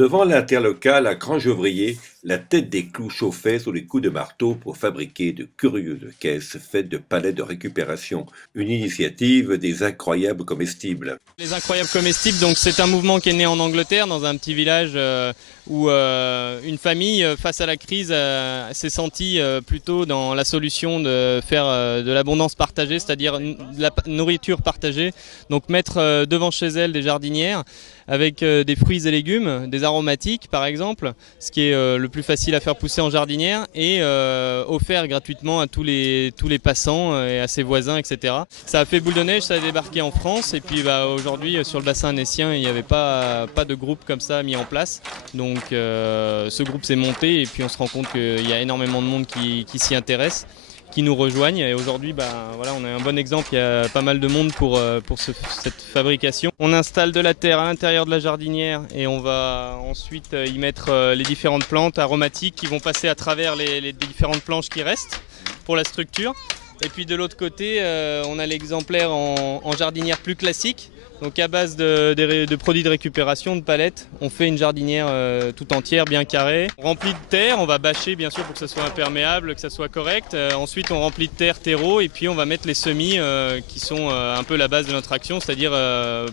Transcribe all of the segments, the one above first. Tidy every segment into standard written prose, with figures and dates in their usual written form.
Devant l'interlocal à Grands-Gevrier, la tête des clous chauffait sous les coups de marteau pour fabriquer de curieuses caisses faites de palets de récupération, une initiative des incroyables comestibles. Les incroyables comestibles, donc c'est un mouvement qui est né en Angleterre, dans un petit village où une famille, face à la crise, s'est sentie plutôt dans la solution de faire de l'abondance partagée, c'est-à-dire de la nourriture partagée. Donc mettre devant chez elle des jardinières avec des fruits et légumes, des aromatiques par exemple, ce qui est le plus facile à faire pousser en jardinière, et offert gratuitement à tous les passants et à ses voisins, etc. Ça a fait boule de neige, ça a débarqué en France, et puis aujourd'hui sur le bassin annécien il n'y avait pas de groupe comme ça mis en place. Donc ce groupe s'est monté et puis on se rend compte qu'il y a énormément de monde qui s'y intéresse, qui nous rejoignent, et aujourd'hui voilà, on a un bon exemple, il y a pas mal de monde pour cette fabrication. On installe de la terre à l'intérieur de la jardinière et on va ensuite y mettre les différentes plantes aromatiques qui vont passer à travers les différentes planches qui restent pour la structure. Et puis de l'autre côté, on a l'exemplaire en jardinière plus classique. Donc à base de produits de récupération, de palettes, on fait une jardinière tout entière, bien carrée. On remplit de terre, on va bâcher bien sûr pour que ça soit imperméable, que ça soit correct. Ensuite on remplit de terre, terreau, et puis on va mettre les semis qui sont un peu la base de notre action, c'est-à-dire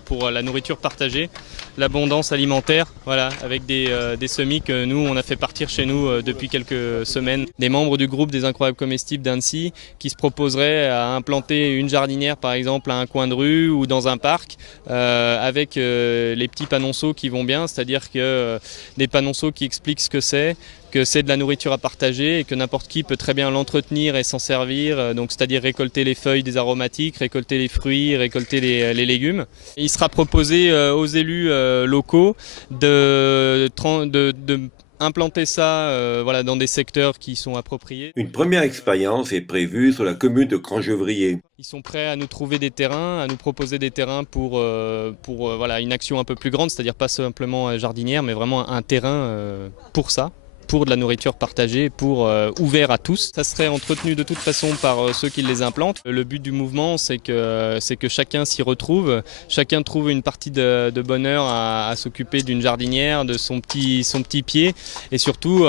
pour la nourriture partagée, l'abondance alimentaire, voilà, avec des semis que nous on a fait partir chez nous depuis quelques semaines. Des membres du groupe des incroyables comestibles d'Annecy qui se proposeraient à implanter une jardinière par exemple à un coin de rue ou dans un parc, avec les petits panonceaux qui vont bien, c'est-à-dire que des panonceaux qui expliquent ce que c'est de la nourriture à partager et que n'importe qui peut très bien l'entretenir et s'en servir, donc c'est-à-dire récolter les feuilles des aromatiques, récolter les fruits, récolter les légumes. Il sera proposé aux élus locaux de implanter ça voilà, dans des secteurs qui sont appropriés. Une première expérience est prévue sur la commune de Grands-Gevrier. Ils sont prêts à nous trouver des terrains, à nous proposer des terrains pour voilà, une action un peu plus grande, c'est-à-dire pas simplement jardinière, mais vraiment un terrain pour ça, pour de la nourriture partagée, pour ouvert à tous. Ça serait entretenu de toute façon par ceux qui les implantent. Le but du mouvement, c'est que chacun s'y retrouve, chacun trouve une partie de bonheur à s'occuper d'une jardinière, de son petit pied, et surtout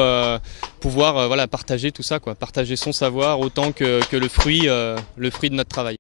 pouvoir voilà, partager tout ça, quoi. Partager son savoir autant que le fruit de notre travail.